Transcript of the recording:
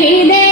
ಹಿಡಿದೆ